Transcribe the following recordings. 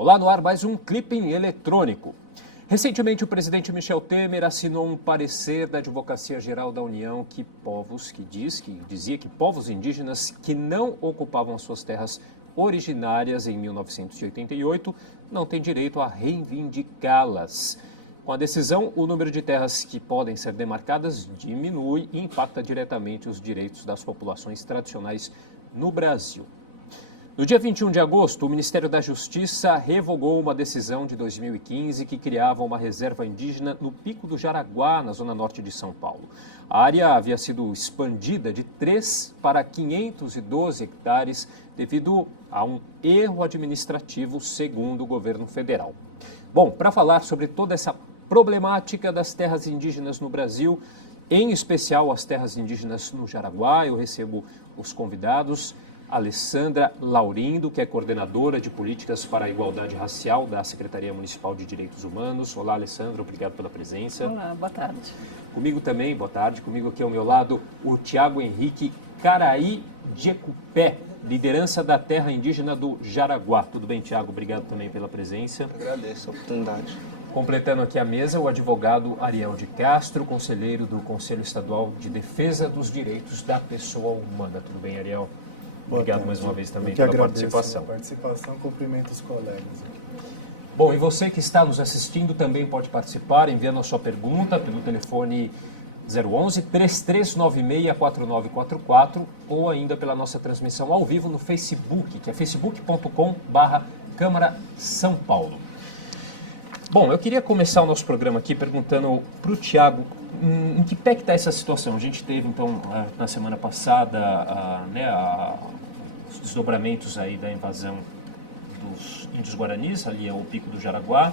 Olá, no ar mais um Clipping Eletrônico. Recentemente, o presidente Michel Temer assinou um parecer da Advocacia Geral da União que dizia que povos indígenas que não ocupavam as suas terras originárias em 1988 não têm direito a reivindicá-las. Com a decisão, o número de terras que podem ser demarcadas diminui e impacta diretamente os direitos das populações tradicionais no Brasil. No dia 21 de agosto, o Ministério da Justiça revogou uma decisão de 2015 que criava uma reserva indígena no Pico do Jaraguá, na zona norte de São Paulo. A área havia sido expandida de 3 para 512 hectares devido a um erro administrativo, segundo o governo federal. Bom, para falar sobre toda essa problemática das terras indígenas no Brasil, em especial as terras indígenas no Jaraguá, eu recebo os convidados. Alessandra Laurindo, que é coordenadora de políticas para a igualdade racial da Secretaria Municipal de Direitos Humanos. Olá, Alessandra, obrigado pela presença. Olá, boa tarde. Comigo também, boa tarde, comigo aqui ao meu lado, o Tiago Henrique Caraí Jecupé, liderança da terra indígena do Jaraguá. Tudo bem, Tiago? Obrigado também pela presença. Agradeço a oportunidade. Completando aqui a mesa, o advogado Ariel de Castro, conselheiro do Conselho Estadual de Defesa dos Direitos da Pessoa Humana. Tudo bem, Ariel? Obrigado mais uma vez também pela participação. Cumprimento os colegas. Bom, e você que está nos assistindo também pode participar enviando a sua pergunta pelo telefone 011 3396 4944 ou ainda pela nossa transmissão ao vivo no Facebook, que é facebook.com/Câmara São Paulo. Bom, eu queria começar o nosso programa aqui perguntando para o Tiago em que pé que está essa situação. A gente teve, então, na semana passada, os desdobramentos aí da invasão dos índios guaranis, ali é o Pico do Jaraguá.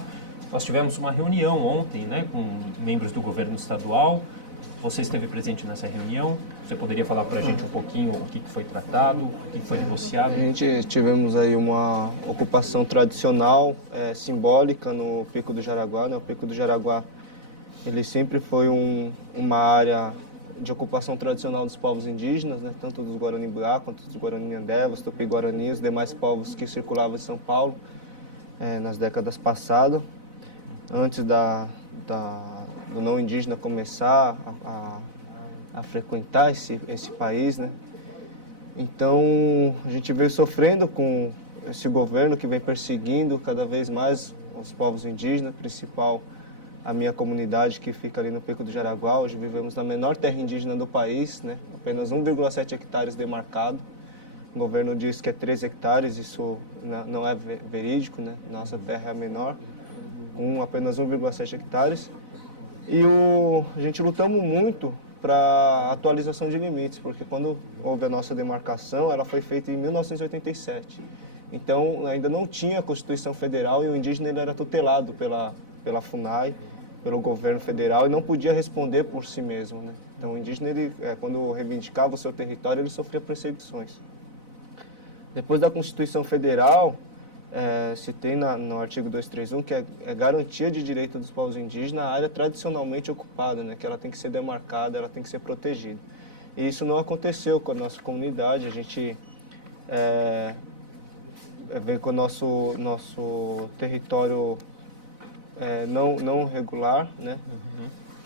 Nós tivemos uma reunião ontem, né, com membros do governo estadual. Você esteve presente nessa reunião. Você poderia falar para a gente um pouquinho o que foi tratado, o que foi negociado? A gente tivemos aí uma ocupação tradicional, simbólica no Pico do Jaraguá, né? O Pico do Jaraguá, ele sempre foi uma área de ocupação tradicional dos povos indígenas, né? Tanto dos Guarani-Buá quanto dos Guarani-Andevas, Tupi-Guarani, os demais povos que circulavam em São Paulo nas décadas passadas, antes do não indígena começar a frequentar esse país, né? Então, a gente veio sofrendo com esse governo que vem perseguindo cada vez mais os povos indígenas, principal a minha comunidade que fica ali no Pico do Jaraguá. Hoje vivemos na menor terra indígena do país, né? Apenas 1,7 hectares demarcado. O governo diz que é 3 hectares, isso não é verídico, né? Nossa terra é a menor, com apenas 1,7 hectares. E a gente lutamos muito para atualização de limites, porque quando houve a nossa demarcação, ela foi feita em 1987. Então, ainda não tinha a Constituição Federal e o indígena ele era tutelado pela FUNAI, pelo governo federal, e não podia responder por si mesmo, né? Então, o indígena, quando reivindicava o seu território, ele sofria perseguições. Depois da Constituição Federal, se tem no artigo 231, que é garantia de direito dos povos indígenas a área tradicionalmente ocupada, né? Que ela tem que ser demarcada, ela tem que ser protegida. E isso não aconteceu com a nossa comunidade. A gente veio com o nosso território não regular, né?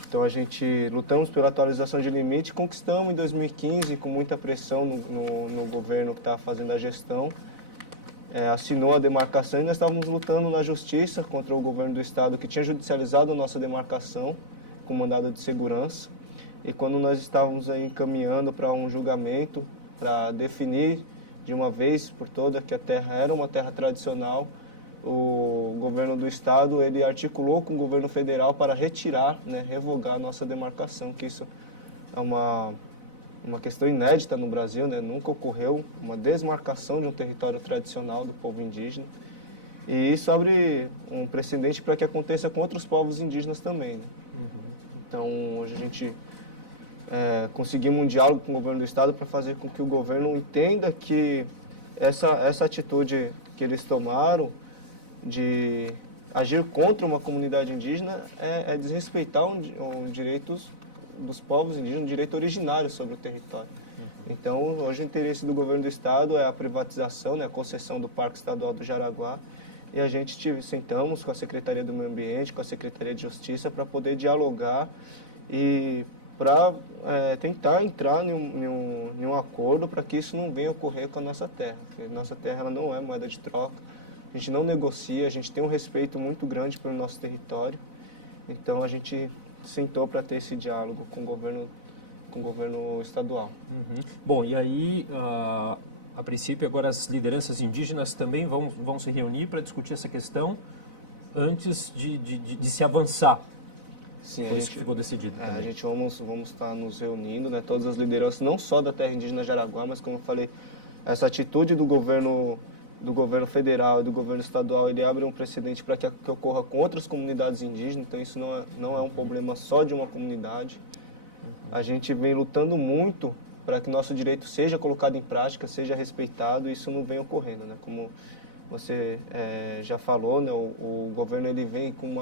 Então a gente lutamos pela atualização de limite, conquistamos em 2015 com muita pressão no governo que estava fazendo a gestão, assinou a demarcação e nós estávamos lutando na justiça contra o governo do estado que tinha judicializado a nossa demarcação com mandado de segurança. E quando nós estávamos aí encaminhando para um julgamento para definir de uma vez por todas que a terra era uma terra tradicional, o governo do estado ele articulou com o governo federal para retirar, né, revogar a nossa demarcação, que isso é uma questão inédita no Brasil, né? Nunca ocorreu uma desmarcação de um território tradicional do povo indígena. E isso abre um precedente para que aconteça com outros povos indígenas também, né? Então, hoje a gente conseguimos um diálogo com o governo do estado para fazer com que o governo entenda que essa atitude que eles tomaram de agir contra uma comunidade indígena é desrespeitar os direitos dos povos indígenas, um direito originário sobre o território. Então, hoje o interesse do governo do estado é a privatização, né, a concessão do Parque Estadual do Jaraguá, e a gente sentamos com a Secretaria do Meio Ambiente, com a Secretaria de Justiça, para poder dialogar e para tentar entrar em um acordo para que isso não venha ocorrer com a nossa terra. Porque nossa terra ela não é moeda de troca, a gente não negocia, a gente tem um respeito muito grande pelo nosso território, então a gente sentou para ter esse diálogo com o governo estadual. Uhum. Bom, e aí, a princípio, agora as lideranças indígenas também vão se reunir para discutir essa questão antes de se avançar. Sim, Foi isso que ficou decidido. A gente vamos estar nos reunindo, né, todas as lideranças, não só da terra indígena Jaraguá, mas como eu falei, essa atitude do governo federal e do governo estadual, ele abre um precedente para que ocorra com outras comunidades indígenas, então isso não é um problema só de uma comunidade. A gente vem lutando muito para que nosso direito seja colocado em prática, seja respeitado, e isso não vem ocorrendo, né? Como você já falou, né, o governo ele vem com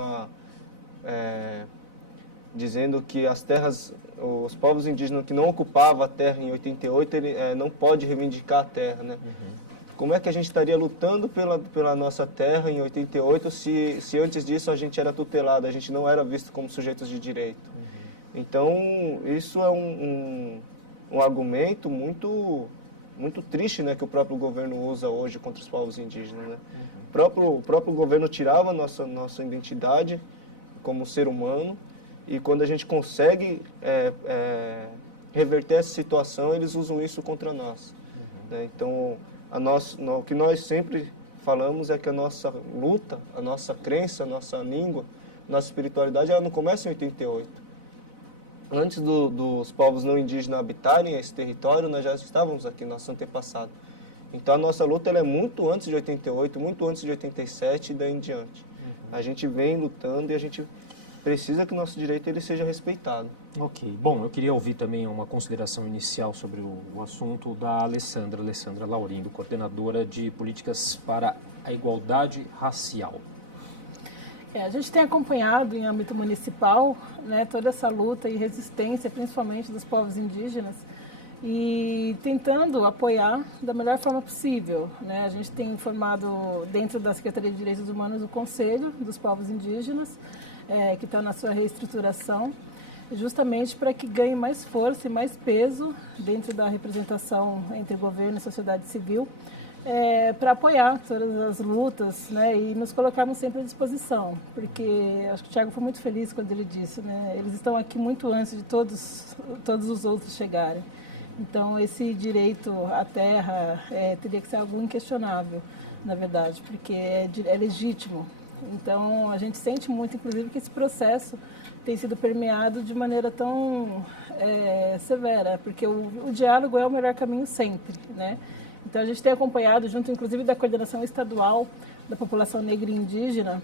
dizendo que as terras, os povos indígenas que não ocupavam a terra em 88, ele não pode reivindicar a terra, né? Uhum. Como é que a gente estaria lutando pela nossa terra em 88 se antes disso a gente era tutelado, a gente não era visto como sujeitos de direito? Uhum. Então, isso é um argumento muito triste, né, que o próprio governo usa hoje contra os povos indígenas, né? Uhum. O próprio governo tirava a nossa identidade como ser humano, e quando a gente consegue reverter essa situação, eles usam isso contra nós. Uhum. Né? Então, o que nós sempre falamos é que a nossa luta, a nossa crença, a nossa língua, a nossa espiritualidade, ela não começa em 88. Antes dos povos não indígenas habitarem esse território, nós já estávamos aqui, nossos antepassados. Então, a nossa luta ela é muito antes de 88, muito antes de 87 e daí em diante. Uhum. A gente vem lutando e a gente precisa que o nosso direito ele seja respeitado. Ok. Bom, eu queria ouvir também uma consideração inicial sobre o assunto da Alessandra Laurindo, coordenadora de políticas para a igualdade racial. A gente tem acompanhado em âmbito municipal, né, toda essa luta e resistência, principalmente dos povos indígenas, e tentando apoiar da melhor forma possível, né? A gente tem formado dentro da Secretaria de Direitos Humanos o Conselho dos Povos Indígenas, que está na sua reestruturação, justamente para que ganhe mais força e mais peso dentro da representação entre governo e sociedade civil, para apoiar todas as lutas, né, e nos colocarmos sempre à disposição, porque acho que o Thiago foi muito feliz quando ele disse, né, eles estão aqui muito antes de todos os outros chegarem. Então, esse direito à terra teria que ser algo inquestionável, na verdade, porque é legítimo. Então, a gente sente muito, inclusive, que esse processo tem sido permeado de maneira tão severa, porque o diálogo é o melhor caminho sempre, né? Então, a gente tem acompanhado, junto, inclusive, da coordenação estadual da população negra e indígena,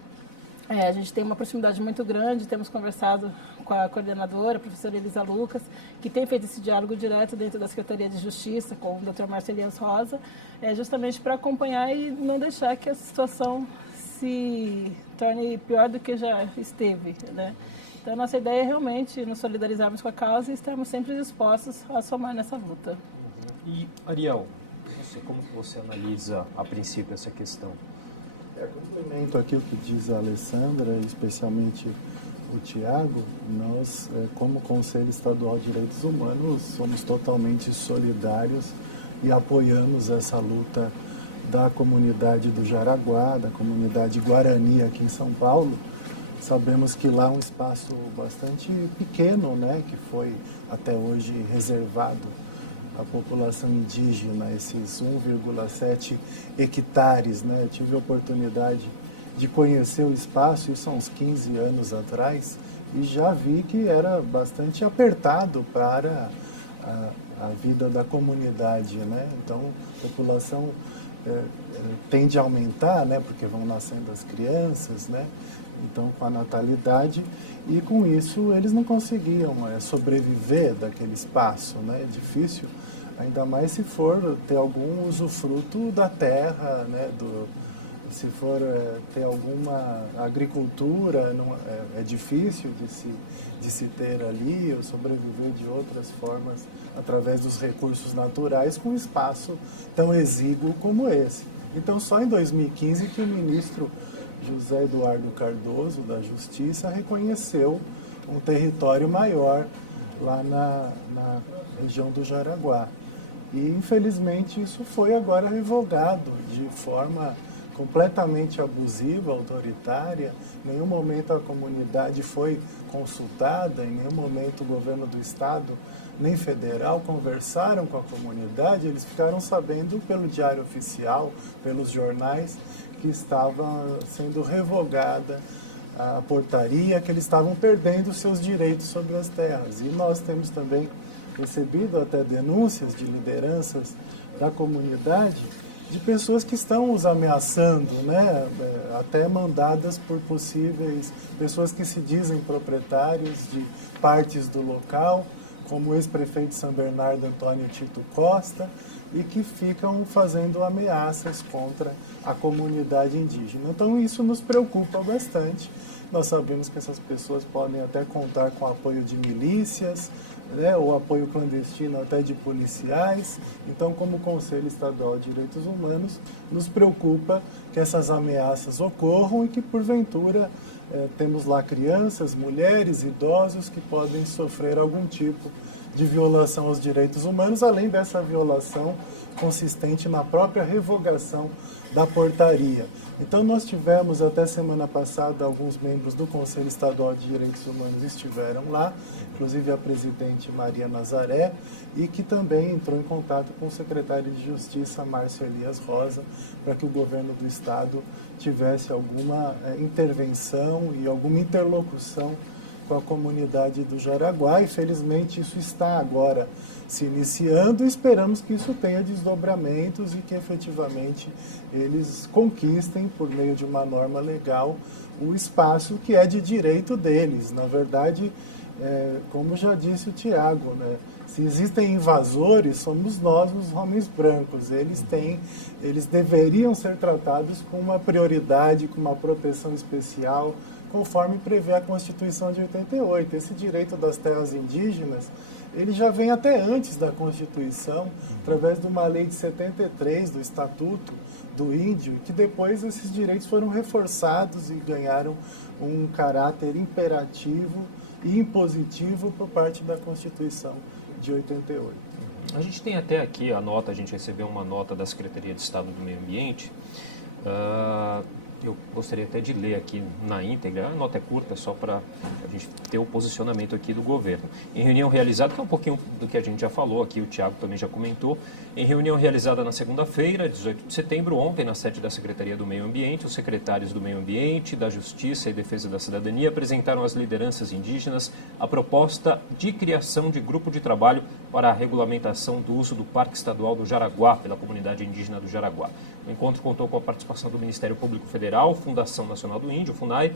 a gente tem uma proximidade muito grande, temos conversado com a coordenadora, a professora Elisa Lucas, que tem feito esse diálogo direto dentro da Secretaria de Justiça com o Dr. Marcelias Rosa, justamente para acompanhar e não deixar que a situação se torne pior do que já esteve, né? Então, a nossa ideia é realmente nos solidarizarmos com a causa e estarmos sempre dispostos a somar nessa luta. E, Ariel, como que você analisa, a princípio, essa questão? Complemento aqui o que diz a Alessandra, especialmente o Tiago. Nós, como Conselho Estadual de Direitos Humanos, somos totalmente solidários e apoiamos essa luta da comunidade do Jaraguá, da comunidade Guarani aqui em São Paulo. Sabemos que lá é um espaço bastante pequeno, né, que foi até hoje reservado à população indígena, esses 1,7 hectares, né? Eu tive a oportunidade de conhecer o espaço, isso há uns 15 anos atrás, e já vi que era bastante apertado para a vida da comunidade, né? Então, a população tende a aumentar, né? Porque vão nascendo as crianças, né? Então, com a natalidade, e com isso eles não conseguiam sobreviver daquele espaço, né? É difícil, ainda mais se for ter algum usufruto da terra, né? Se for ter alguma agricultura, não, é difícil de se ter ali, ou sobreviver de outras formas, através dos recursos naturais, com um espaço tão exíguo como esse. Então, só em 2015 que o ministro José Eduardo Cardoso, da Justiça, reconheceu um território maior lá na região do Jaraguá. E, infelizmente, isso foi agora revogado de forma completamente abusiva, autoritária. Em nenhum momento a comunidade foi consultada, em nenhum momento o governo do estado nem federal conversaram com a comunidade. Eles ficaram sabendo pelo diário oficial, pelos jornais, que estava sendo revogada a portaria, que eles estavam perdendo seus direitos sobre as terras. E nós temos também recebido até denúncias de lideranças da comunidade de pessoas que estão os ameaçando, né? Até mandadas por possíveis pessoas que se dizem proprietários de partes do local, como o ex-prefeito de São Bernardo, Antônio Tito Costa, e que ficam fazendo ameaças contra a comunidade indígena. Então isso nos preocupa bastante. Nós sabemos que essas pessoas podem até contar com o apoio de milícias, né, ou apoio clandestino até de policiais. Então, como Conselho Estadual de Direitos Humanos, nos preocupa que essas ameaças ocorram e que, porventura, temos lá crianças, mulheres, idosos que podem sofrer algum tipo de violação aos direitos humanos, além dessa violação consistente na própria revogação da portaria. Então nós tivemos até semana passada alguns membros do Conselho Estadual de Direitos Humanos estiveram lá, inclusive a presidente Maria Nazaré, e que também entrou em contato com o secretário de Justiça, Márcio Elias Rosa, para que o governo do estado tivesse alguma intervenção e alguma interlocução com a comunidade do Jaraguá, e felizmente isso está agora se iniciando, e esperamos que isso tenha desdobramentos e que efetivamente eles conquistem, por meio de uma norma legal, o espaço que é de direito deles. Na verdade, como já disse o Tiago, né? Se existem invasores, somos nós, os homens brancos. Eles deveriam ser tratados com uma prioridade, com uma proteção especial, conforme prevê a Constituição de 88. Esse direito das terras indígenas, ele já vem até antes da Constituição, através de uma lei de 73, do Estatuto do Índio, que depois esses direitos foram reforçados e ganharam um caráter imperativo e impositivo por parte da Constituição de 88. A gente tem até aqui a nota, a gente recebeu uma nota da Secretaria de Estado do Meio Ambiente. Eu gostaria até de ler aqui na íntegra, a nota é curta, só para a gente ter o posicionamento aqui do governo. Em reunião realizada, que é um pouquinho do que a gente já falou aqui, o Tiago também já comentou, em reunião realizada na segunda-feira, 18 de setembro, ontem, na sede da Secretaria do Meio Ambiente, os secretários do Meio Ambiente, da Justiça e Defesa da Cidadania apresentaram às lideranças indígenas a proposta de criação de grupo de trabalho para a regulamentação do uso do Parque Estadual do Jaraguá, pela comunidade indígena do Jaraguá. O encontro contou com a participação do Ministério Público Federal, Fundação Nacional do Índio, FUNAI,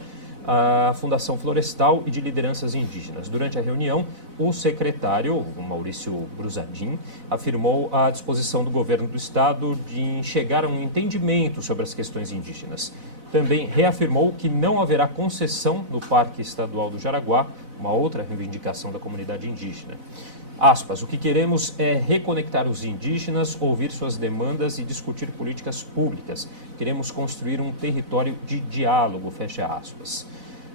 a Fundação Florestal e de lideranças indígenas. Durante a reunião, o secretário, o Maurício Brusadin, afirmou a disposição do governo do estado de chegar a um entendimento sobre as questões indígenas. Também reafirmou que não haverá concessão no Parque Estadual do Jaraguá, uma outra reivindicação da comunidade indígena. Aspas, o que queremos é reconectar os indígenas, ouvir suas demandas e discutir políticas públicas. Queremos construir um território de diálogo, fecha aspas.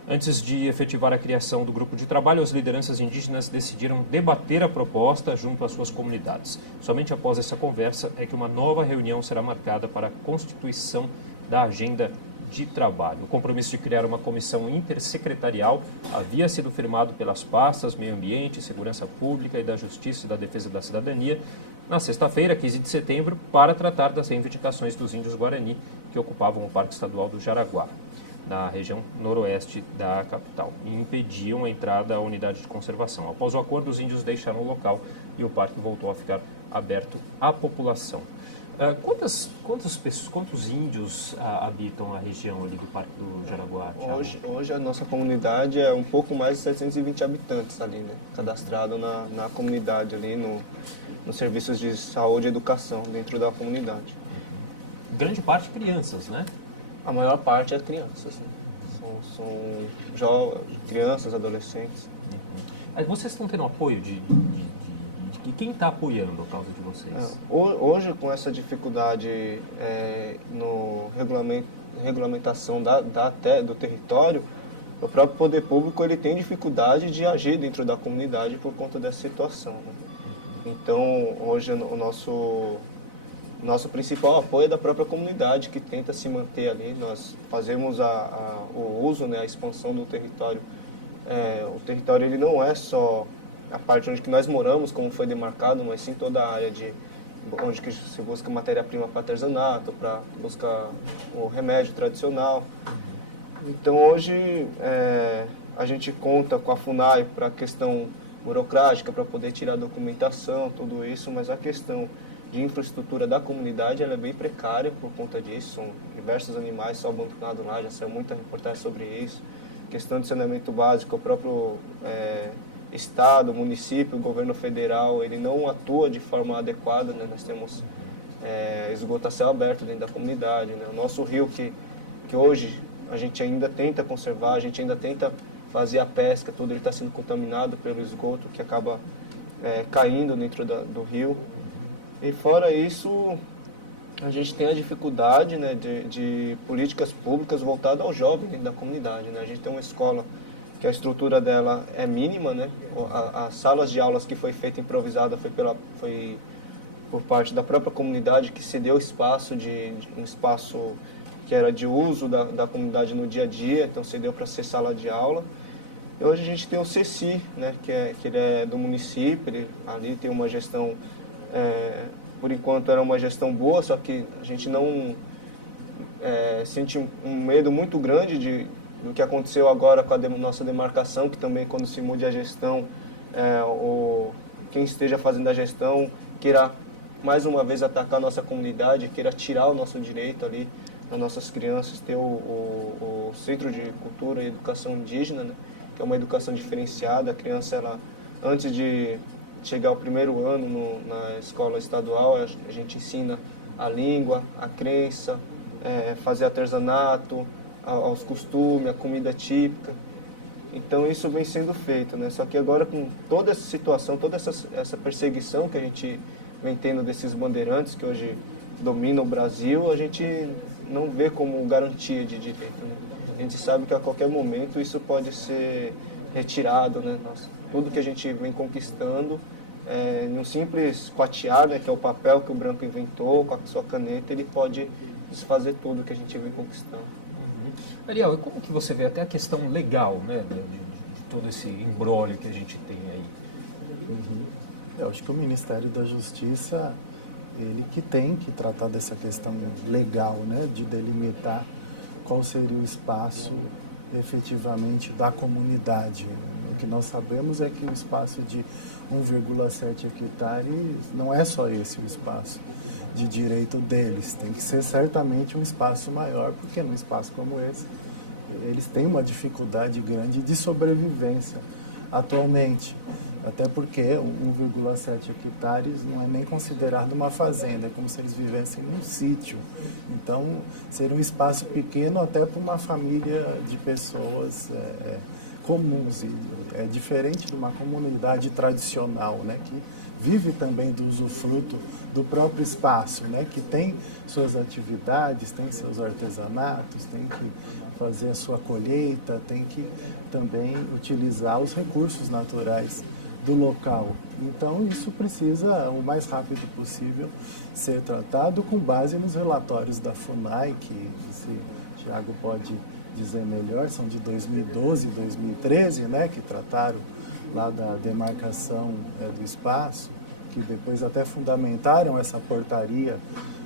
Antes de efetivar a criação do grupo de trabalho, as lideranças indígenas decidiram debater a proposta junto às suas comunidades. Somente após essa conversa é que uma nova reunião será marcada para a constituição da agenda de trabalho. O compromisso de criar uma comissão intersecretarial havia sido firmado pelas pastas Meio Ambiente, Segurança Pública e da Justiça e da Defesa da Cidadania na sexta-feira, 15 de setembro, para tratar das reivindicações dos índios Guarani que ocupavam o Parque Estadual do Jaraguá, na região noroeste da capital, e impediam a entrada à unidade de conservação. Após o acordo, os índios deixaram o local e o parque voltou a ficar aberto à população. Quantos índios habitam a região ali do Parque do Jaraguá? Hoje a nossa comunidade é um pouco mais de 720 habitantes ali, né? Cadastrado na comunidade ali, nos serviços de saúde e educação dentro da comunidade. Grande parte crianças, né? A maior parte é crianças, né? São crianças, adolescentes. Vocês estão tendo apoio de E quem está apoiando a causa de vocês? Hoje, com essa dificuldade no regulamentação do território, o próprio poder público ele tem dificuldade de agir dentro da comunidade por conta dessa situação, né? Então, hoje o nosso principal apoio é da própria comunidade que tenta se manter ali. Nós fazemos o uso, né, a expansão do território. O território ele não é só a parte onde que nós moramos, como foi demarcado, mas sim toda a área onde que se busca matéria-prima para artesanato, para buscar o remédio tradicional. Então hoje a gente conta com a FUNAI para a questão burocrática, para poder tirar a documentação, tudo isso, mas a questão de infraestrutura da comunidade ela é bem precária por conta disso. São diversos animais só abandonados lá, já saiu muita reportagem sobre isso. Questão de saneamento básico, o próprio Estado, município, governo federal, ele não atua de forma adequada, né? Nós temos esgoto a céu aberto dentro da comunidade, né? O nosso rio que hoje a gente ainda tenta conservar, a gente ainda tenta fazer a pesca, tudo ele está sendo contaminado pelo esgoto que acaba caindo dentro do rio. E fora isso, a gente tem a dificuldade, né, de políticas públicas voltadas ao jovem dentro da comunidade, né? A gente tem uma escola que a estrutura dela é mínima, né? As salas de aulas que foi feita improvisada foi por parte da própria comunidade que cedeu espaço um espaço que era de uso da comunidade no dia a dia, então cedeu para ser sala de aula. E hoje a gente tem o CECI, né, que ele é do município, ali tem uma gestão, por enquanto era uma gestão boa, só que a gente não sente um medo muito grande do que aconteceu agora com a nossa demarcação, que também quando se mude a gestão, quem esteja fazendo a gestão queira mais uma vez atacar a nossa comunidade, queira tirar o nosso direito ali, das nossas crianças, ter o Centro de Cultura e Educação Indígena, né, que é uma educação diferenciada. A criança, ela, antes de chegar ao primeiro ano na escola estadual, a gente ensina a língua, a crença, fazer artesanato, aos costumes, a comida típica. Então isso vem sendo feito, né? Só que agora com toda essa situação, toda essa perseguição que a gente vem tendo desses bandeirantes que hoje dominam o Brasil, a gente não vê como garantia de direito, né? A gente sabe que a qualquer momento isso pode ser retirado, né? Tudo que a gente vem conquistando, num simples quatear, né, que é o papel que o branco inventou, com a sua caneta, ele pode desfazer tudo que a gente vem conquistando. Ariel, e como que você vê até a questão legal, né, de todo esse imbróglio que a gente tem aí? Eu acho que o Ministério da Justiça, ele que tem que tratar dessa questão legal, né, de delimitar qual seria o espaço efetivamente da comunidade. O que nós sabemos é que o espaço de 1,7 hectares não é só esse o espaço de direito deles, tem que ser certamente um espaço maior, porque num espaço como esse, eles têm uma dificuldade grande de sobrevivência atualmente, até porque 1,7 hectares não é nem considerado uma fazenda, é como se eles vivessem num sítio. Então, seria um espaço pequeno até para uma família de pessoas comuns, e é diferente de uma comunidade tradicional, né, que vive também do usufruto do próprio espaço, né, que tem suas atividades, tem seus artesanatos, tem que fazer a sua colheita, tem que também utilizar os recursos naturais do local. Então isso precisa, o mais rápido possível, ser tratado com base nos relatórios da FUNAI, que se o Thiago pode dizer melhor, são de 2012 e 2013, né, que trataram lá da demarcação do espaço, que depois até fundamentaram essa portaria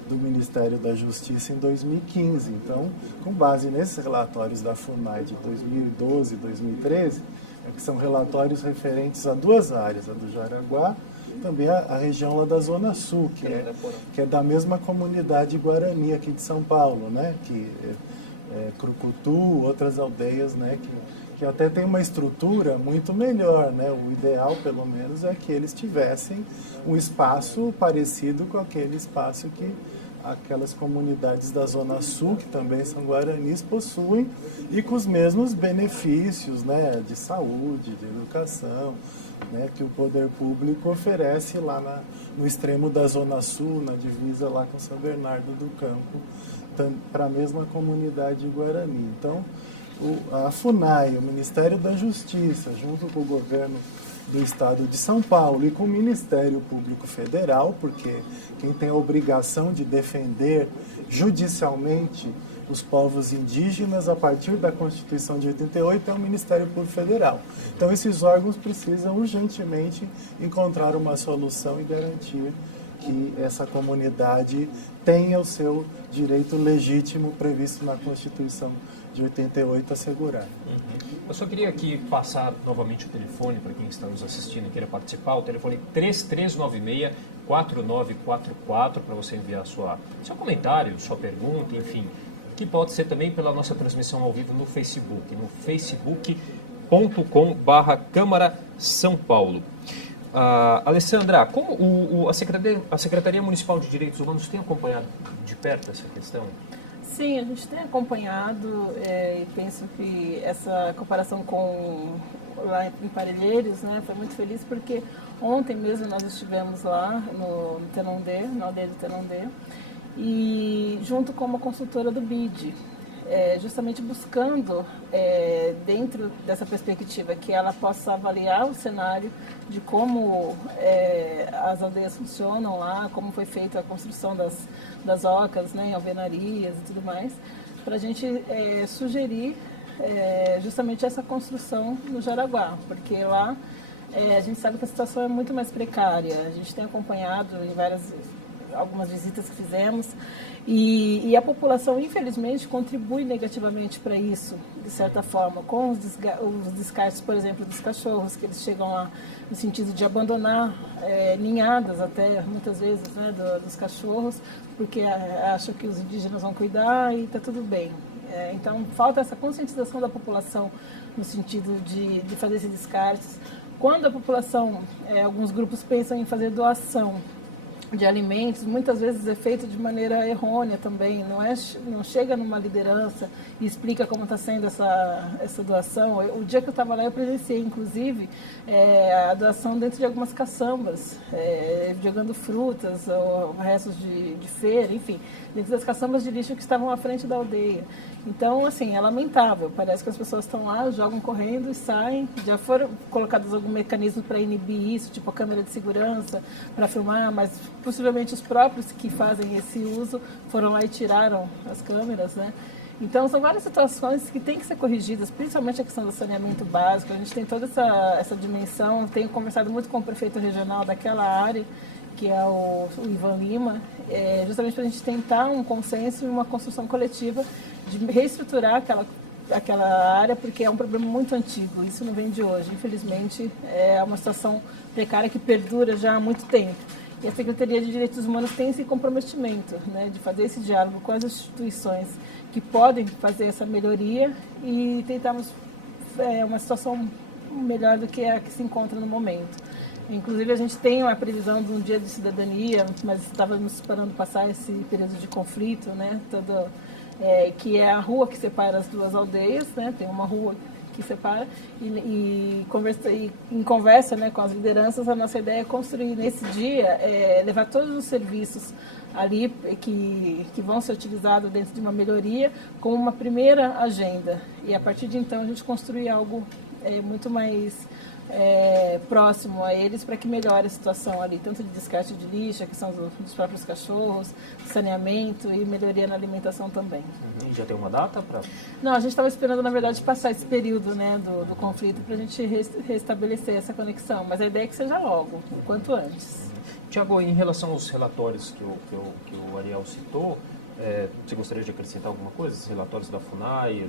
do Ministério da Justiça em 2015. Então, com base nesses relatórios da FUNAI de 2012 e 2013, que são relatórios referentes a duas áreas, a do Jaraguá e também a região lá da Zona Sul, que é da mesma comunidade Guarani aqui de São Paulo, né, que Crucutu, outras aldeias, né, que até tem uma estrutura muito melhor, né? O ideal, pelo menos, é que eles tivessem um espaço parecido com aquele espaço que aquelas comunidades da Zona Sul, que também são guaranis, possuem, e com os mesmos benefícios, né, de saúde, de educação, né, que o poder público oferece lá no extremo da Zona Sul, na divisa lá com São Bernardo do Campo, para a mesma comunidade guarani. Então, a FUNAI, o Ministério da Justiça, junto com o governo do Estado de São Paulo e com o Ministério Público Federal, porque quem tem a obrigação de defender judicialmente os povos indígenas a partir da Constituição de 88 é o Ministério Público Federal. Então, esses órgãos precisam urgentemente encontrar uma solução e garantir que essa comunidade tenha o seu direito legítimo previsto na Constituição de 88 assegurado. Eu só queria aqui passar novamente o telefone para quem está nos assistindo e queira participar. O telefone 3396-4944 para você enviar seu comentário, sua pergunta, enfim. Que pode ser também pela nossa transmissão ao vivo no Facebook, no facebook.com/Câmara São Paulo. Alessandra, como a Secretaria Municipal de Direitos Humanos tem acompanhado de perto essa questão? Sim, a gente tem acompanhado e penso que essa comparação com lá em Parelheiros, né, foi muito feliz porque ontem mesmo nós estivemos lá no Tenondê, na aldeia do Tenondê, e junto com uma consultora do BID, justamente buscando, dentro dessa perspectiva, que ela possa avaliar o cenário de como as aldeias funcionam lá, como foi feita a construção das ocas, né, em alvenarias e tudo mais, para a gente sugerir justamente essa construção no Jaraguá, porque lá a gente sabe que a situação é muito mais precária. A gente tem acompanhado em algumas visitas que fizemos, e a população, infelizmente, contribui negativamente para isso, de certa forma, com os descartes, por exemplo, dos cachorros, que eles chegam lá no sentido de abandonar ninhadas até, muitas vezes, né, dos cachorros, porque acham que os indígenas vão cuidar e está tudo bem. Então, falta essa conscientização da população no sentido de fazer esses descartes. Quando a população, alguns grupos pensam em fazer doação de alimentos, muitas vezes é feito de maneira errônea também, não chega numa liderança e explica como está sendo essa doação. O dia que eu estava lá, eu presenciei, inclusive, a doação dentro de algumas caçambas, jogando frutas ou restos de feira, enfim, dentro das caçambas de lixo que estavam à frente da aldeia. Então, assim, é lamentável. Parece que as pessoas estão lá, jogam correndo e saem. Já foram colocados algum mecanismo para inibir isso, tipo a câmera de segurança, para filmar, mas possivelmente os próprios que fazem esse uso foram lá e tiraram as câmeras, né? Então, são várias situações que têm que ser corrigidas, principalmente a questão do saneamento básico. A gente tem toda essa dimensão. Tenho conversado muito com o prefeito regional daquela área, que é o Ivan Lima, justamente para a gente tentar um consenso e uma construção coletiva de reestruturar aquela área, porque é um problema muito antigo, isso não vem de hoje. Infelizmente, é uma situação precária que perdura já há muito tempo. E a Secretaria de Direitos Humanos tem esse comprometimento, né, de fazer esse diálogo com as instituições que podem fazer essa melhoria e tentarmos uma situação melhor do que a que se encontra no momento. Inclusive, a gente tem a previsão de um dia de cidadania, mas estávamos esperando passar esse período de conflito, né, que é a rua que separa as duas aldeias, né, tem uma rua que separa, e em conversa, né, com as lideranças, a nossa ideia é construir nesse dia, levar todos os serviços ali que vão ser utilizados dentro de uma melhoria como uma primeira agenda, e a partir de então a gente construir algo muito mais próximo a eles para que melhore a situação ali, tanto de descarte de lixo, a questão dos próprios cachorros, saneamento e melhoria na alimentação também. E já tem uma data para? Não, a gente estava esperando, na verdade, passar esse período, né, do conflito para a gente restabelecer essa conexão, mas a ideia é que seja logo, o quanto antes. Tiago, em relação aos relatórios que o Ariel citou, você gostaria de acrescentar alguma coisa? Esses relatórios da FUNAI,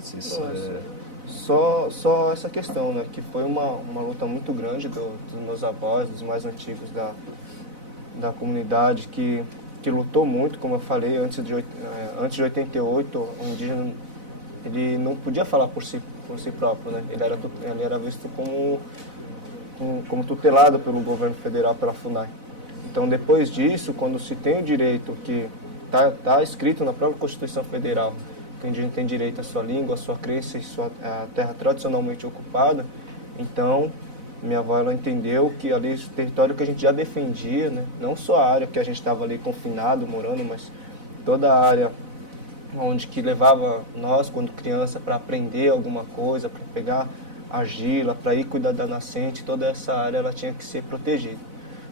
Só essa questão, né, que foi uma luta muito grande dos meus avós, dos mais antigos da comunidade, que lutou muito, como eu falei, antes de 88, o indígena ele não podia falar por si próprio, né? Ele era visto como tutelado pelo governo federal, pela FUNAI. Então, depois disso, quando se tem o direito que tá escrito na própria Constituição Federal que o indígena tem direito à sua língua, à sua crença e à terra tradicionalmente ocupada. Então, minha avó ela entendeu que ali esse território que a gente já defendia, né? Não só a área que a gente estava ali confinado, morando, mas toda a área onde que levava nós, quando criança, para aprender alguma coisa, para pegar argila, para ir cuidar da nascente, toda essa área ela tinha que ser protegida.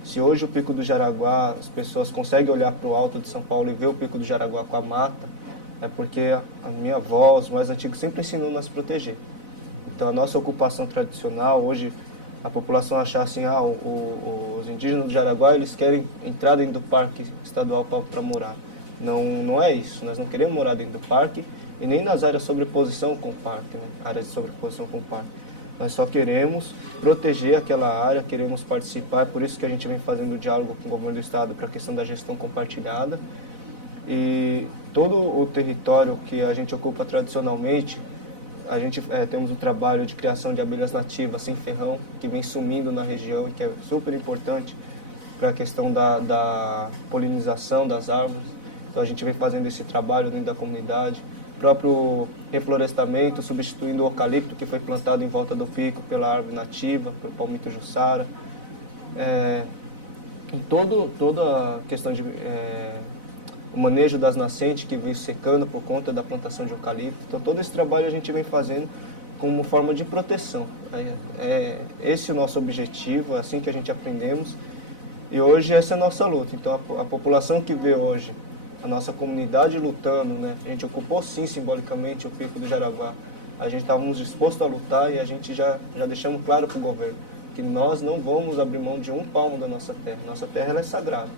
Se hoje o Pico do Jaraguá, as pessoas conseguem olhar para o alto de São Paulo e ver o Pico do Jaraguá com a mata, é porque a minha avó, os mais antigos, sempre ensinou nós a proteger. Então a nossa ocupação tradicional, hoje a população achar assim, os indígenas do Jaraguá, eles querem entrar dentro do parque estadual para morar. Não é isso, nós não queremos morar dentro do parque e nem nas áreas de sobreposição com o parque, né? Áreas de sobreposição com o parque. Nós só queremos proteger aquela área, queremos participar, é por isso que a gente vem fazendo o diálogo com o governo do estado para a questão da gestão compartilhada. E todo o território que a gente ocupa tradicionalmente, a gente temos um trabalho de criação de abelhas nativas sem ferrão, que vem sumindo na região e que é super importante para a questão da polinização das árvores. Então a gente vem fazendo esse trabalho dentro da comunidade. O próprio reflorestamento, substituindo o eucalipto que foi plantado em volta do pico pela árvore nativa, pelo palmito jussara. E toda a questão de o manejo das nascentes que vem secando por conta da plantação de eucalipto. Então todo esse trabalho a gente vem fazendo como forma de proteção. Esse é o nosso objetivo, é assim que a gente aprendemos. E hoje essa é a nossa luta. Então a população que vê hoje a nossa comunidade lutando, né? A gente ocupou sim simbolicamente o Pico do Jaraguá. A gente estávamos dispostos a lutar e a gente já deixamos claro para o governo que nós não vamos abrir mão de um palmo da nossa terra. Nossa terra ela é sagrada.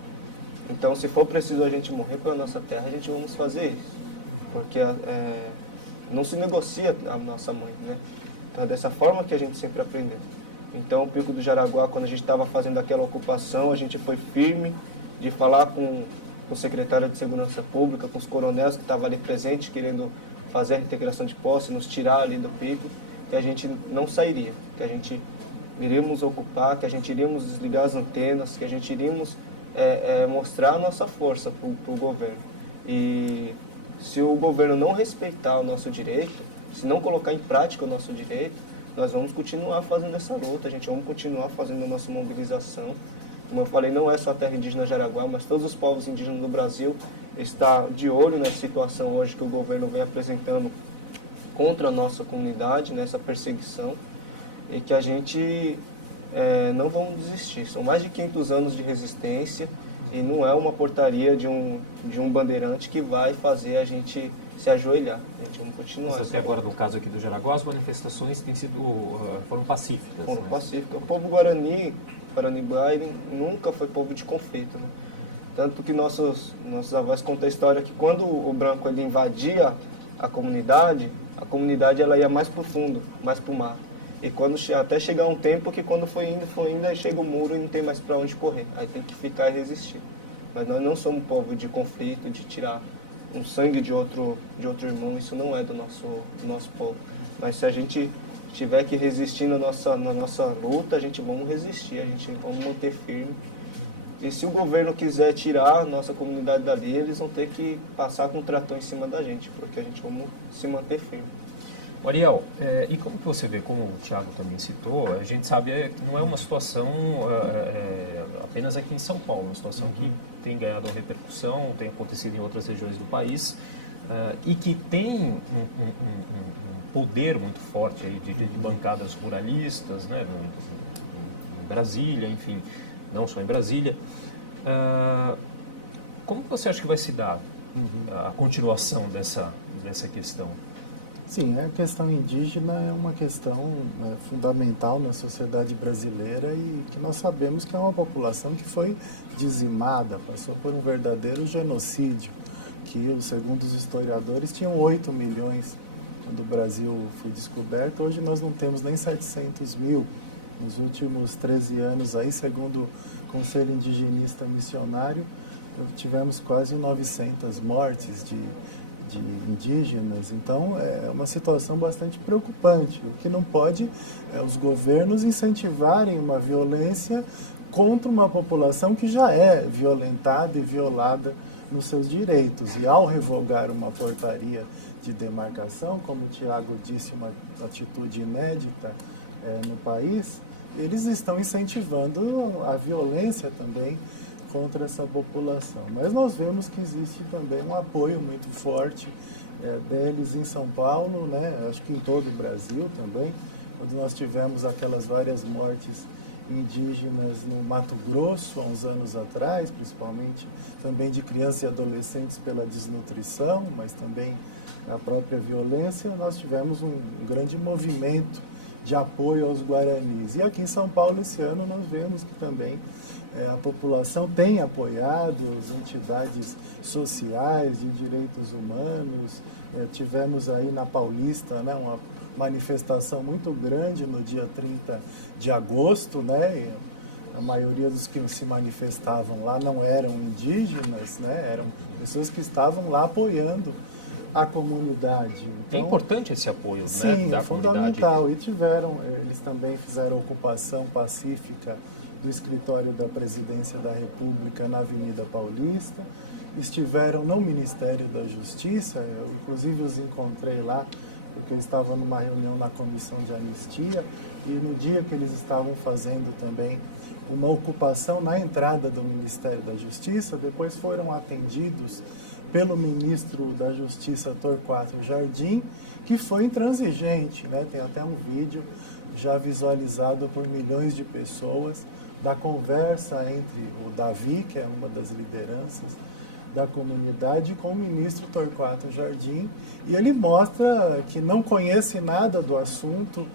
Então, se for preciso a gente morrer pela nossa terra, a gente vamos fazer isso. Porque não se negocia a nossa mãe, né? Então, é dessa forma que a gente sempre aprendeu. Então, o Pico do Jaraguá, quando a gente estava fazendo aquela ocupação, a gente foi firme de falar com o secretário de Segurança Pública, com os coronéis que estavam ali presentes, querendo fazer a integração de posse, nos tirar ali do pico, que a gente não sairia, que a gente iríamos ocupar, que a gente iríamos desligar as antenas, que a gente iríamos mostrar a nossa força para o governo. E se o governo não respeitar o nosso direito, se não colocar em prática o nosso direito, nós vamos continuar fazendo essa luta, a gente vamos continuar fazendo a nossa mobilização. Como eu falei, não é só a terra indígena Jaraguá, mas todos os povos indígenas do Brasil estão de olho nessa situação hoje que o governo vem apresentando contra a nossa comunidade, nessa perseguição, e que a gente não vamos desistir. São mais de 500 anos de resistência e não é uma portaria de um bandeirante que vai fazer a gente se ajoelhar. A gente vai continuar. Mas até agora, no caso aqui do Jaraguá, as manifestações foram pacíficas. Foram né? pacíficas. O povo Guarani Guarani nunca foi povo de conflito, né? Tanto que nossos avós contam a história que quando o branco ele invadia a comunidade ela ia mais para o fundo, mais para o mar. E até chegar um tempo que quando foi indo, aí chega o muro e não tem mais para onde correr. Aí tem que ficar e resistir. Mas nós não somos povo de conflito, de tirar um sangue de outro irmão, isso não é do nosso povo. Mas se a gente tiver que resistir na nossa luta, a gente vamos resistir, a gente vamos manter firme. E se o governo quiser tirar a nossa comunidade dali, eles vão ter que passar com um trator em cima da gente, porque a gente vamos se manter firme. Ariel, e como que você vê, como o Thiago também citou, a gente sabe que não é uma situação apenas aqui em São Paulo, uma situação que tem ganhado repercussão, tem acontecido em outras regiões do país, e que tem um poder muito forte aí de bancadas ruralistas, né, em Brasília, enfim, não só em Brasília. Como que você acha que vai se dar a continuação dessa questão? Sim, a questão indígena é uma questão fundamental na sociedade brasileira e que nós sabemos que é uma população que foi dizimada, passou por um verdadeiro genocídio, que, segundo os historiadores, tinham 8 milhões quando o Brasil foi descoberto. Hoje nós não temos nem 700 mil. Nos últimos 13 anos, aí, segundo o Conselho Indigenista Missionário, tivemos quase 900 mortes de indígenas. Então é uma situação bastante preocupante. O que não pode é os governos incentivarem uma violência contra uma população que já é violentada e violada nos seus direitos. E ao revogar uma portaria de demarcação, como o Tiago disse, uma atitude inédita no país, eles estão incentivando a violência também contra essa população. Mas nós vemos que existe também um apoio muito forte deles em São Paulo, né? Acho que em todo o Brasil também, quando nós tivemos aquelas várias mortes indígenas no Mato Grosso há uns anos atrás, principalmente também de crianças e adolescentes pela desnutrição, mas também a própria violência, nós tivemos um grande movimento de apoio aos guaranis. E aqui em São Paulo, esse ano, nós vemos que também a população tem apoiado as entidades sociais de direitos humanos. Tivemos aí na Paulista, né, uma manifestação muito grande no dia 30 de agosto, né? E a maioria dos que se manifestavam lá não eram indígenas, né? Eram pessoas que estavam lá apoiando a comunidade. Então, é importante esse apoio, sim, né, da é fundamental. E eles também fizeram ocupação pacífica do escritório da Presidência da República na Avenida Paulista, estiveram no Ministério da Justiça, eu inclusive os encontrei lá, porque eu estava numa reunião na Comissão de Anistia, e no dia que eles estavam fazendo também uma ocupação na entrada do Ministério da Justiça, depois foram atendidos pelo ministro da Justiça, Torquato Jardim, que foi intransigente, né? Tem até um vídeo já visualizado por milhões de pessoas da conversa entre o Davi, que é uma das lideranças da comunidade, com o ministro Torquato Jardim, e ele mostra que não conhece nada do assunto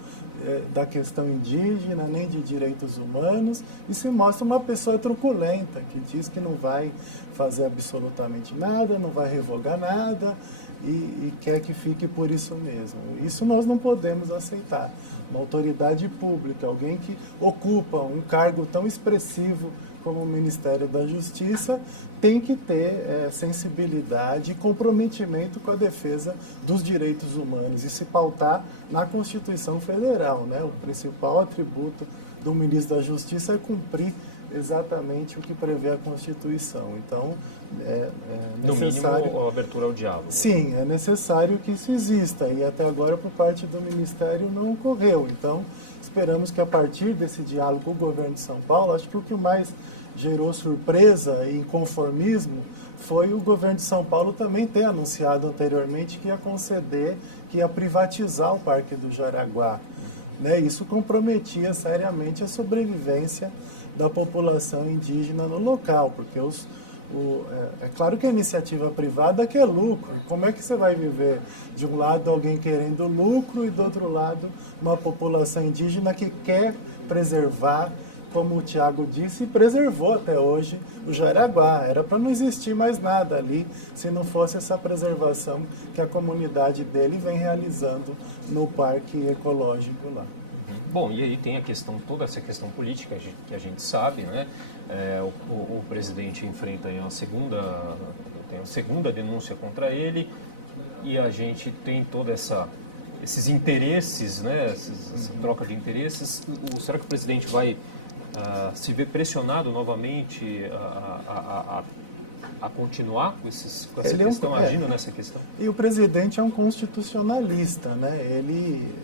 da questão indígena, nem de direitos humanos, e se mostra uma pessoa truculenta, que diz que não vai fazer absolutamente nada, não vai revogar nada, e quer que fique por isso mesmo. Isso nós não podemos aceitar. Uma autoridade pública, alguém que ocupa um cargo tão expressivo como o Ministério da Justiça, tem que ter sensibilidade e comprometimento com a defesa dos direitos humanos e se pautar na Constituição Federal, né? O principal atributo do ministro da Justiça é cumprir exatamente o que prevê a Constituição. Então, é necessário... No mínimo, a abertura ao diálogo. Sim, é necessário que isso exista, e até agora, por parte do Ministério, não ocorreu. Então, esperamos que a partir desse diálogo com o governo de São Paulo, acho que o que mais gerou surpresa e inconformismo foi o governo de São Paulo também ter anunciado anteriormente que ia conceder, que ia privatizar o Parque do Jaraguá, né? Isso comprometia seriamente a sobrevivência da população indígena no local, porque é claro que a iniciativa privada quer lucro. Como é que você vai viver de um lado alguém querendo lucro e do outro lado uma população indígena que quer preservar, como o Tiago disse, e preservou até hoje o Jaraguá. Era para não existir mais nada ali, se não fosse essa preservação que a comunidade dele vem realizando no parque ecológico lá. Bom, e aí tem toda essa questão política que a gente sabe, né? O presidente enfrenta aí tem a segunda denúncia contra ele, e a gente tem esses interesses, né? Essa troca de interesses. Será que o presidente vai se ver pressionado novamente a continuar com essa questão, agindo nessa questão? E o presidente é um constitucionalista, né? Ele,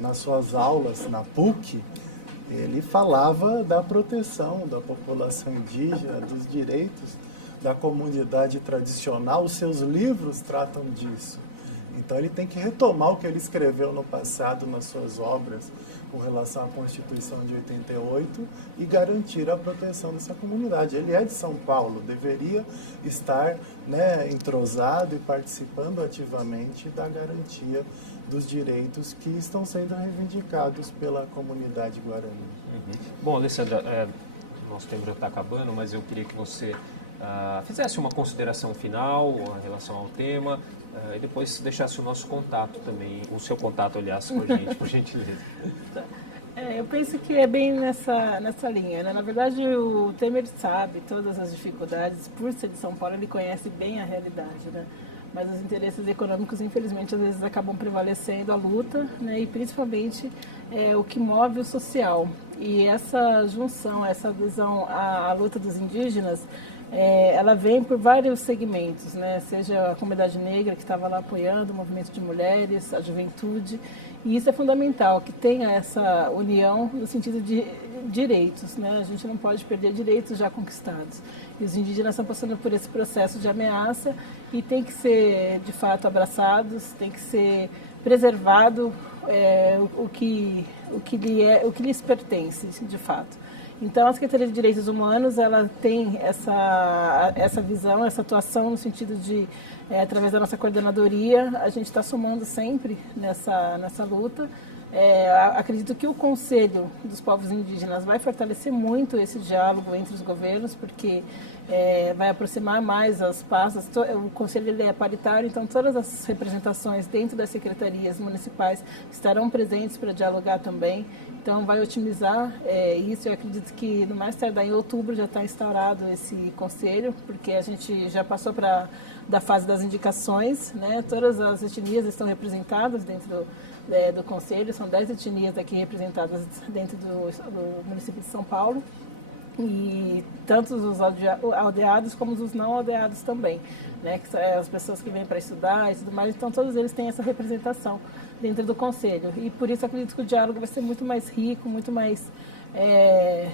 nas suas aulas na PUC, ele falava da proteção da população indígena, dos direitos da comunidade tradicional. Os seus livros tratam disso. Então ele tem que retomar o que ele escreveu no passado nas suas obras com relação à Constituição de 88 e garantir a proteção dessa comunidade. Ele é de São Paulo, deveria estar, né, entrosado e participando ativamente da garantia dos direitos que estão sendo reivindicados pela comunidade guarani. Bom, Alessandra, nosso tempo já está acabando, mas eu queria que você fizesse uma consideração final em relação ao tema e depois deixasse o nosso contato também, o seu contato, aliás, com a gente, por gentileza. Eu penso que é bem nessa linha, né? Na verdade, o Temer sabe todas as dificuldades, por ser de São Paulo, ele conhece bem a realidade, né? Mas os interesses econômicos, infelizmente, às vezes acabam prevalecendo a luta, né? E principalmente o que move o social. E essa junção, essa adesão à luta dos indígenas, ela vem por vários segmentos, né? Seja a comunidade negra que estava lá apoiando, o movimento de mulheres, a juventude, e isso é fundamental, que tenha essa união no sentido de direitos, né? A gente não pode perder direitos já conquistados. E os indígenas estão passando por esse processo de ameaça e tem que ser, de fato, abraçados, tem que ser preservado o que lhes pertence, de fato. Então, a Secretaria de Direitos Humanos, ela tem essa visão, essa atuação no sentido de, através da nossa coordenadoria, a gente está somando sempre nessa luta. Acredito que o Conselho dos Povos Indígenas vai fortalecer muito esse diálogo entre os governos, porque vai aproximar mais as pastas. O Conselho ele é paritário, então todas as representações dentro das secretarias municipais estarão presentes para dialogar também. Então, vai otimizar isso. Eu acredito que, no mais tardar em outubro, já está instaurado esse conselho, porque a gente já passou da fase das indicações, né? Todas as etnias estão representadas dentro do conselho, são 10 etnias aqui representadas dentro do município de São Paulo, e tanto os aldeados como os não aldeados também, né? Que são as pessoas que vêm para estudar e tudo mais, então todos eles têm essa representação dentro do Conselho. E por isso acredito que o diálogo vai ser muito mais rico, muito mais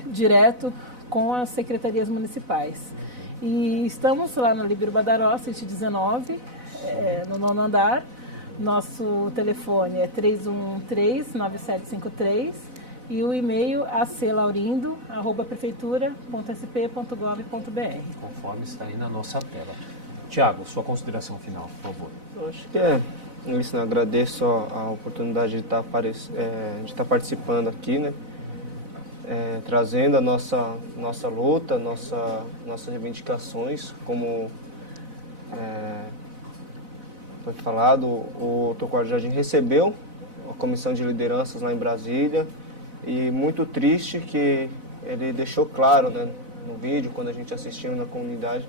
direto com as secretarias municipais. E estamos lá no Líbero Badaró, 119, no 9º andar. Nosso telefone é 313-9753 e o e-mail aclaurindo@prefeitura.sp.gov.br. Conforme está aí na nossa tela. Tiago, sua consideração final, por favor. Eu acho que isso, né? Agradeço a oportunidade de estar participando aqui, né? Trazendo a nossa luta, nossas reivindicações, como foi falado, o Torquato Jardim recebeu a comissão de lideranças lá em Brasília, e muito triste que ele deixou claro, né, no vídeo, quando a gente assistiu na comunidade,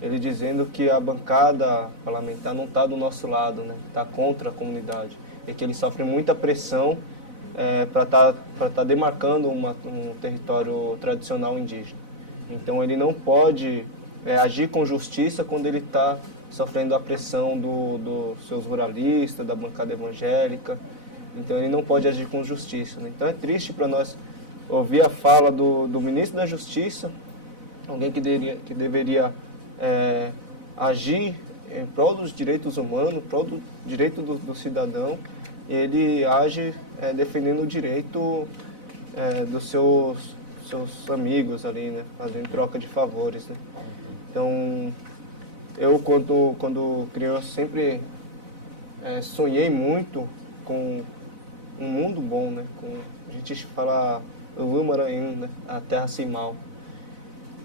ele dizendo que a bancada parlamentar não está do nosso lado, né, está contra a comunidade, e que ele sofre muita pressão para tá demarcando um território tradicional indígena. Então ele não pode agir com justiça quando ele está sofrendo a pressão dos seus ruralistas, da bancada evangélica. Então ele não pode agir com justiça, né? Então é triste para nós ouvir a fala do ministro da Justiça, alguém que deveria agir em prol dos direitos humanos, em prol do direito do cidadão, e ele age defendendo o direito dos seus amigos ali, né? Fazendo troca de favores, né? Então, eu quando criança sempre sonhei muito com um mundo bom, né? A gente fala Umaranhã, né? A terra sem mal.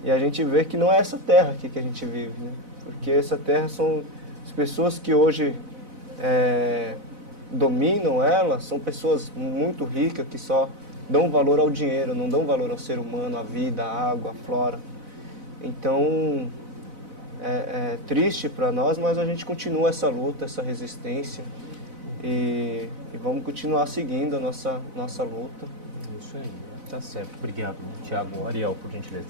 E a gente vê que não é essa terra aqui que a gente vive, né? Porque essa terra são as pessoas que hoje dominam ela, são pessoas muito ricas que só dão valor ao dinheiro, não dão valor ao ser humano, à vida, à água, à flora. Então, é triste para nós, mas a gente continua essa luta, essa resistência, e vamos continuar seguindo a nossa luta. Isso aí, tá certo. Obrigado, Tiago. Ariel, por gentileza.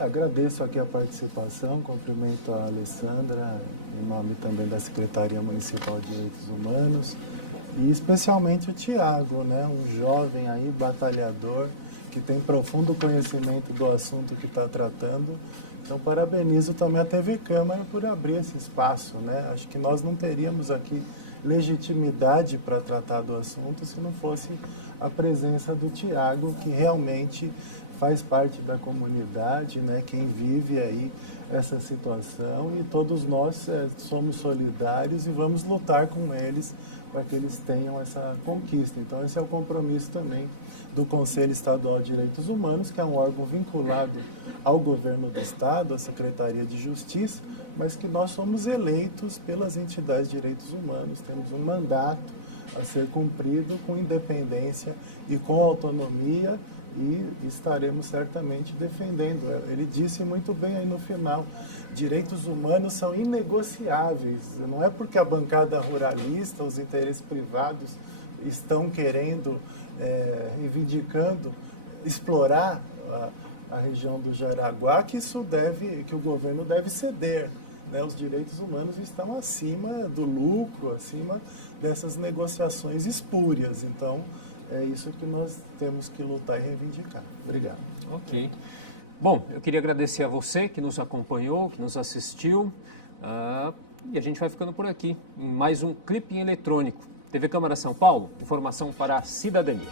Agradeço aqui a participação, cumprimento a Alessandra, em nome também da Secretaria Municipal de Direitos Humanos, e especialmente o Tiago, né? Um jovem aí, batalhador, que tem profundo conhecimento do assunto que está tratando. Então, parabenizo também a TV Câmara por abrir esse espaço, né? Acho que nós não teríamos aqui legitimidade para tratar do assunto se não fosse a presença do Tiago, que realmente faz parte da comunidade, né? Quem vive aí essa situação, e todos nós somos solidários e vamos lutar com eles para que eles tenham essa conquista. Então, esse é o compromisso também do Conselho Estadual de Direitos Humanos, que é um órgão vinculado ao governo do Estado, à Secretaria de Justiça, mas que nós somos eleitos pelas entidades de direitos humanos, temos um mandato a ser cumprido com independência e com autonomia, e estaremos certamente defendendo. Ele disse muito bem aí no final, direitos humanos são inegociáveis. Não é porque a bancada ruralista, os interesses privados estão querendo, reivindicando, explorar a região do Jaraguá, que que o governo deve ceder, né? Os direitos humanos estão acima do lucro, acima dessas negociações espúrias. Então, é isso que nós temos que lutar e reivindicar. Obrigado. Ok. Bom, eu queria agradecer a você que nos acompanhou, que nos assistiu. E a gente vai ficando por aqui em mais um Clipe Eletrônico. TV Câmara São Paulo, informação para a cidadania.